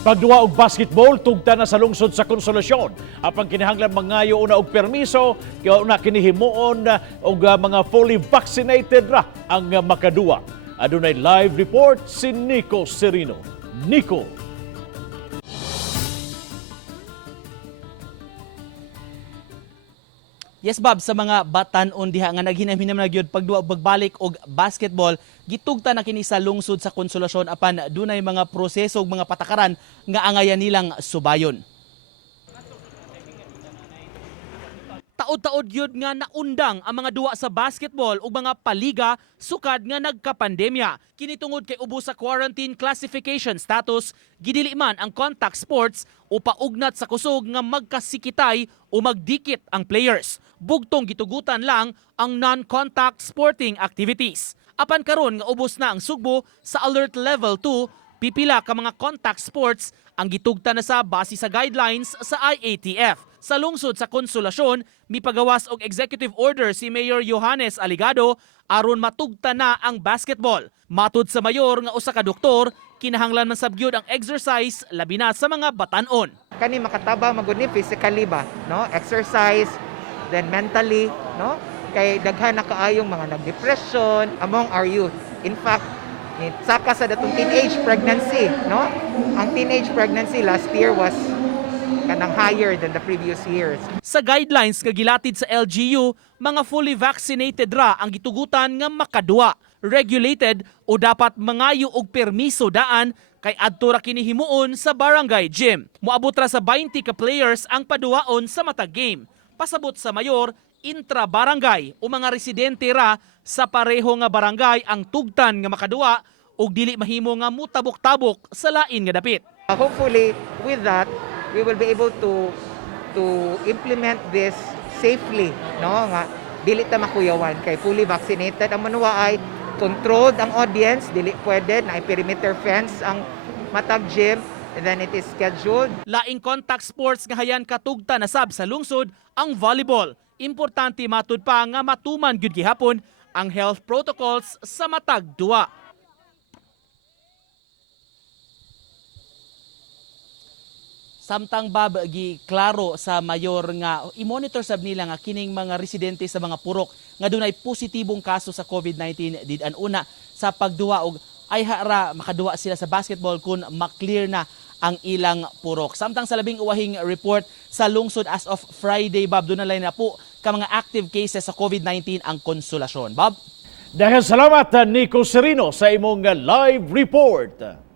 Pagduwa og basketball tugta na sa lungsod sa Konsolasyon. Apang kinahanglan mangayo una og permiso kaya una kinihimuon og mga fully vaccinated ra ang makaduwa. Adunay live report si Nico Serino. Nico. Yes, Bob, sa mga batan-on diha nga naghinam-hinam na gyud pagduwa og pagbalik og basketball, gitugta na kini sa lungsod sa Konsolasyon apan dunay mga proseso ug mga patakaran nga angayan nilang subayon. Taod-taod yun nga naundang ang mga duwa sa basketball ug mga paliga sukad nga nagkapandemya. Kinitungod kay ubos sa quarantine classification status, gidili man ang contact sports o paugnat sa kusog nga magkasikitay o magdikit ang players. Bugtong gitugutan lang ang non-contact sporting activities. Apan karon nga ubos na ang sugbo sa alert level 2, pipila ka mga contact sports ang gitugta na sa base sa guidelines sa IATF. Sa lungsod sa Konsolasyon, mipagawas og executive order si Mayor Johannes Aligado aron matugta na ang basketball. Matud sa mayor nga usa ka doktor, kinahanglan man sabgyud ang exercise labi na sa mga batan-on. Kani makataba magud ni physically ba, no? Exercise, then mentally, no? Kay daghan na kaayong mga nag-depression among our youth. In fact, saka sa datong teenage pregnancy, no? Ang teenage pregnancy last year was kanang higher than the previous years. Sa guidelines nga gilatid sa LGU, mga fully vaccinated ra ang gitugutan nga makaduwa. Regulated o dapat mangayo og permiso daan kay adto ra kini himuon sa barangay gym. Moabot ra sa 20 ka players ang paduwaon sa matag game. Pasabot sa mayor, intra-barangay o mga residente ra sa pareho nga barangay ang tugtan nga makaduwa ug dili mahimo nga mutabok-tabok sa lain nga dapit. Hopefully, with that, we will be able to implement this safely, no? Nga dili ta makuyawan kay fully vaccinated ang manuwa ay controlled ang audience, dili pwede na perimeter fence ang matag gym, and then it is scheduled. Laing contact sports nga hayan katugta na sab sa lungsod ang volleyball. Importante matud pa nga matuman gyud gihapon ang health protocols sa matag duwa. Samtang Bob giklaro sa mayor nga i-monitor sab nila nga kining mga residente sa mga purok nga dunay positibong kaso sa COVID-19 didan una sa pagduwa og ay hara makaduwa sila sa basketball kun maklear na ang ilang purok. Samtang sa labing uwahing report sa lungsod as of Friday, Bob, dunay na po ka mga active cases sa COVID-19 ang Konsolasyon. Bob? Dahil salamat Nico Serino sa imong live report.